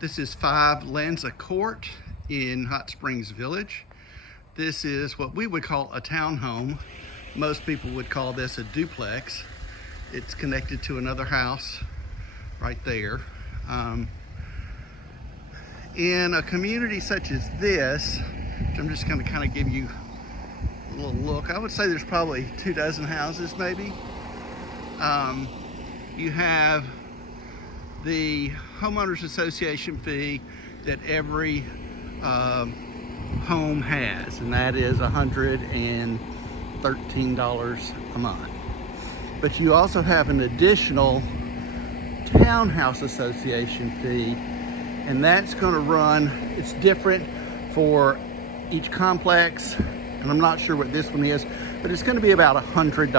This is 5 Lanza Court in Hot Springs Village. This is what we would call a townhome. Most people would call this a duplex. It's connected to another house right there. In a community such as this, which I'm just going to kind of give you a little look, I would say there's probably 24 houses maybe. You have the homeowners association fee that every home has, and that is $113 a month. But you also have an additional townhouse association fee, and that's going to run, it's different for each complex, and I'm not sure what this one is, but it's going to be about $100,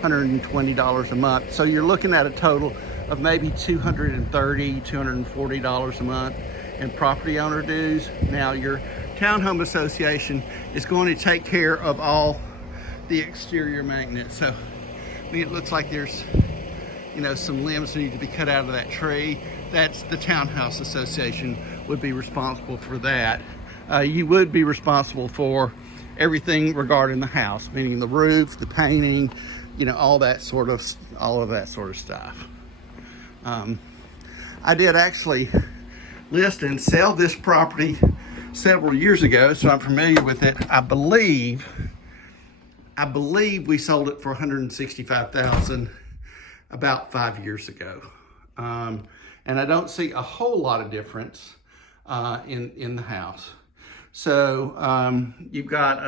$120 a month. So you're looking at a total of maybe $230, $240 a month in property owner dues. Now your townhome association is going to take care of all the exterior maintenance. So I mean, it looks like there's, you know, some limbs need to be cut out of that tree. That's the townhouse association would be responsible for that. You would be responsible for everything regarding the house, meaning the roof, the painting, you know, all of that sort of stuff. I did actually list and sell this property several years ago, so I'm familiar with it. I believe we sold it for $165,000 about 5 years ago. And I don't see a whole lot of difference in the house. So you've got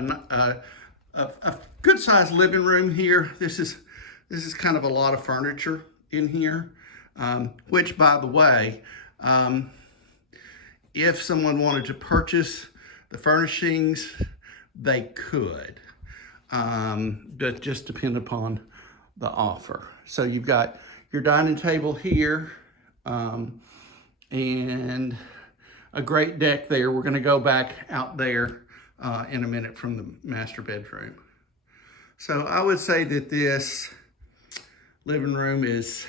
a good sized living room here. This is kind of a lot of furniture in here. Which, by the way, if someone wanted to purchase the furnishings, they could, but just depend upon the offer. So you've got your dining table here, and a great deck there. We're going to go back out there in a minute from the master bedroom. So I would say that this living room is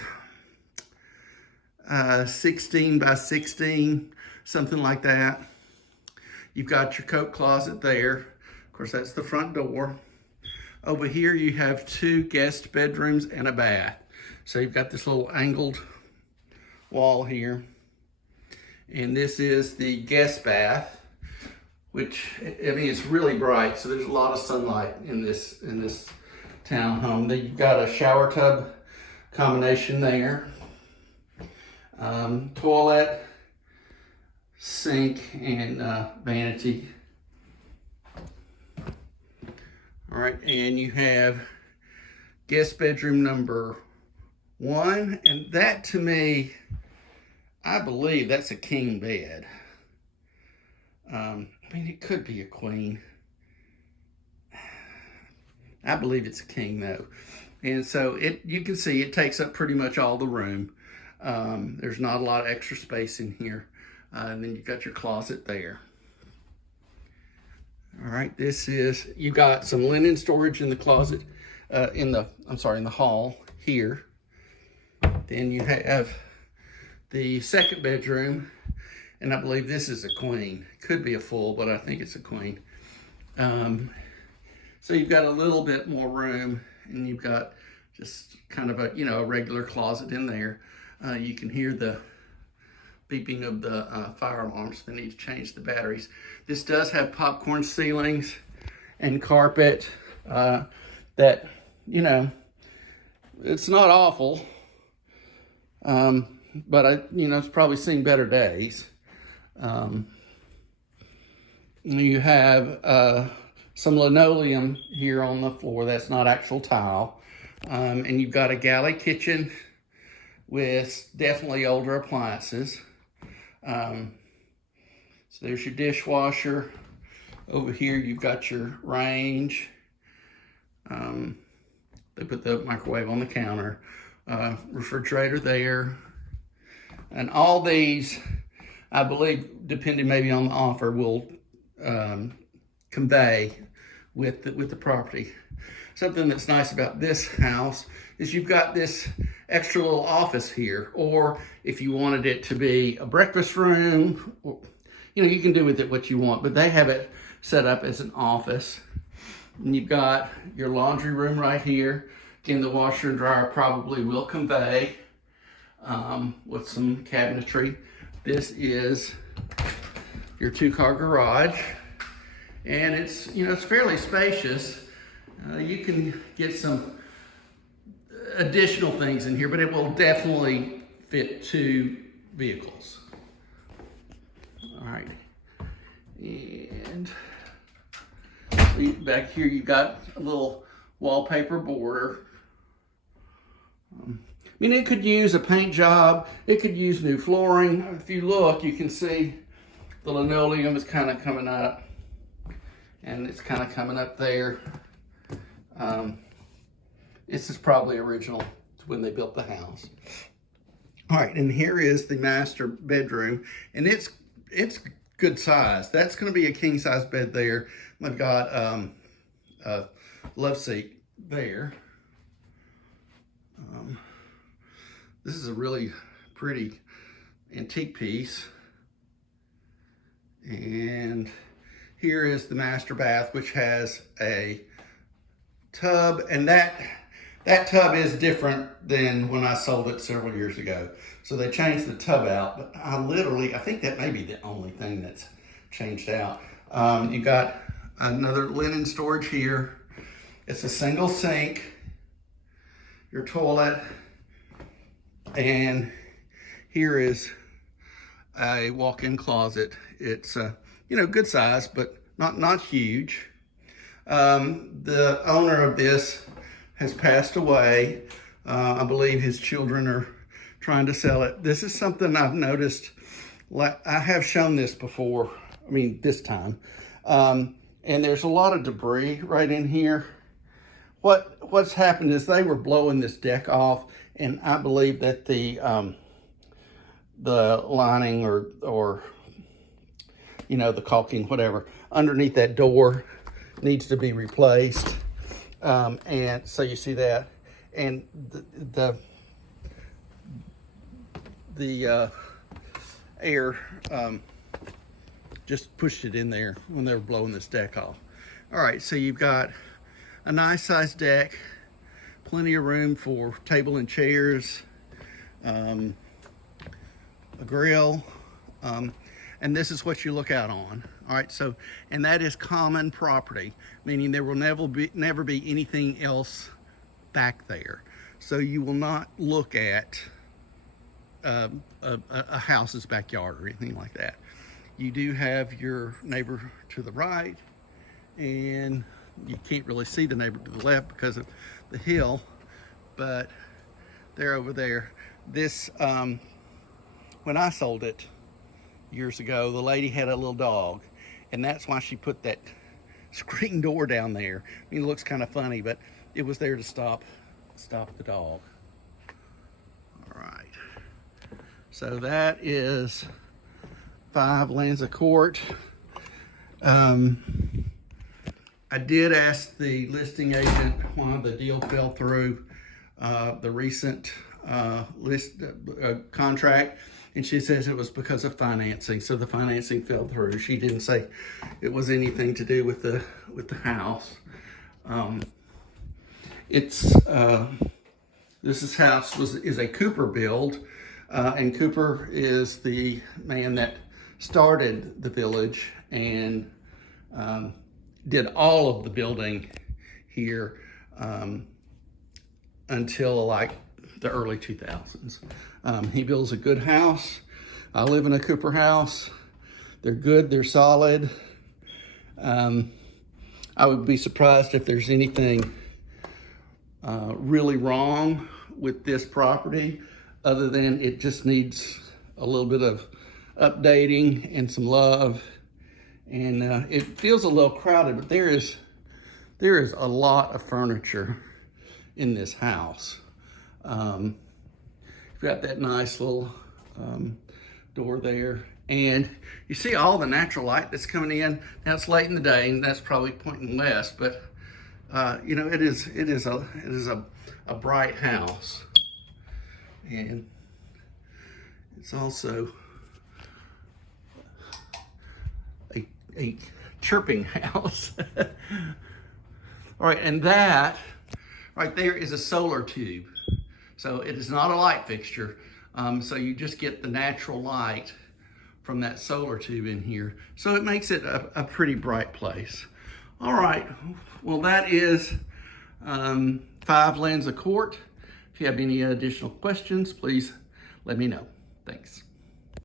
16 by 16, something like that. You've got your coat closet there. Of course, that's the front door. Over here, you have 2 guest bedrooms and a bath. So you've got this little angled wall here. And this is the guest bath, which, I mean, it's really bright. So there's a lot of sunlight in this townhome. Then you've got a shower tub combination there. Toilet, sink, and vanity. All right, and you have guest bedroom number 1, and that, to me, I believe that's a king bed. I mean, it could be a queen. I believe it's a king though. And so you can see it takes up pretty much all the room. There's not a lot of extra space in here. And then you've got your closet there. All right, you've got some linen storage in the closet, in the hall here. Then you have the second bedroom, and I believe this is a queen. Could be a full, but I think it's a queen. So you've got a little bit more room, and you've got just kind of a regular closet in there. You can hear the beeping of the fire alarms. They need to change the batteries. This does have popcorn ceilings and carpet that, it's not awful, but it's probably seen better days. You have some linoleum here on the floor. That's not actual tile. And you've got a galley kitchen with definitely older appliances. So there's your dishwasher. Over here, you've got your range. They put the microwave on the counter. Refrigerator there. And all these, I believe, depending maybe on the offer, will convey with the property. something that's nice about this house is you've got this extra little office here, or if you wanted it to be a breakfast room, or, you can do with it what you want, but they have it set up as an office. And you've got your laundry room right here. Again, the washer and dryer probably will convey with some cabinetry. This is your 2-car garage, and it's fairly spacious. You can get some additional things in here, but it will definitely fit 2 vehicles. All right, and back here you got a little wallpaper border. It could use a paint job. It could use new flooring. If you look, you can see the linoleum is kind of coming up, and it's kind of coming up there. This is probably original to when they built the house. All right, and here is the master bedroom, and it's good size. That's going to be a king size bed there. I've got a love seat there. This is a really pretty antique piece. And here is the master bath, which has a tub, and that tub is different than when I sold it several years ago. So they changed the tub out, but I think that may be the only thing that's changed out. You got another linen storage here. It's a single sink, your toilet, and here is a walk-in closet. It's good size, but not huge. The owner of this has passed away. I believe his children are trying to sell it. This is something I've noticed. I have shown this before, this time. And there's a lot of debris right in here. What's happened is they were blowing this deck off, and I believe that the lining or the caulking, whatever, underneath that door needs to be replaced. And so you see that, and the air just pushed it in there when they were blowing this deck off. All right, so you've got a nice sized deck, plenty of room for table and chairs, a grill, and this is what you look out on. All right, so, and that is common property, meaning there will never be anything else back there. So you will not look at a house's backyard or anything like that. You do have your neighbor to the right, and you can't really see the neighbor to the left because of the hill, but they're over there. This, when I sold it years ago, the lady had a little dog, and that's why she put that screen door down there. It looks kind of funny, but it was there to stop the dog. All right, so that is 5 Lanza Court. I did ask the listing agent why the deal fell through, the recent contract, and she says it was because of financing. So the financing fell through. She didn't say it was anything to do with the house. This house is a Cooper build, and Cooper is the man that started the village and did all of the building here until like the early 2000s. He builds a good house. I live in a Cooper house. They're good, they're solid. I would be surprised if there's anything really wrong with this property, other than it just needs a little bit of updating and some love. And it feels a little crowded, but there is a lot of furniture in this house. You've got that nice little door there, and you see all the natural light that's coming in. Now it's late in the day, and that's probably pointing west, but you know, it is a bright house, and it's also a chirping house. All right, and that right there is a solar tube. So it is not a light fixture. So you just get the natural light from that solar tube in here. So it makes it a pretty bright place. All right, well that is 5 Lanza Court. If you have any additional questions, please let me know. Thanks.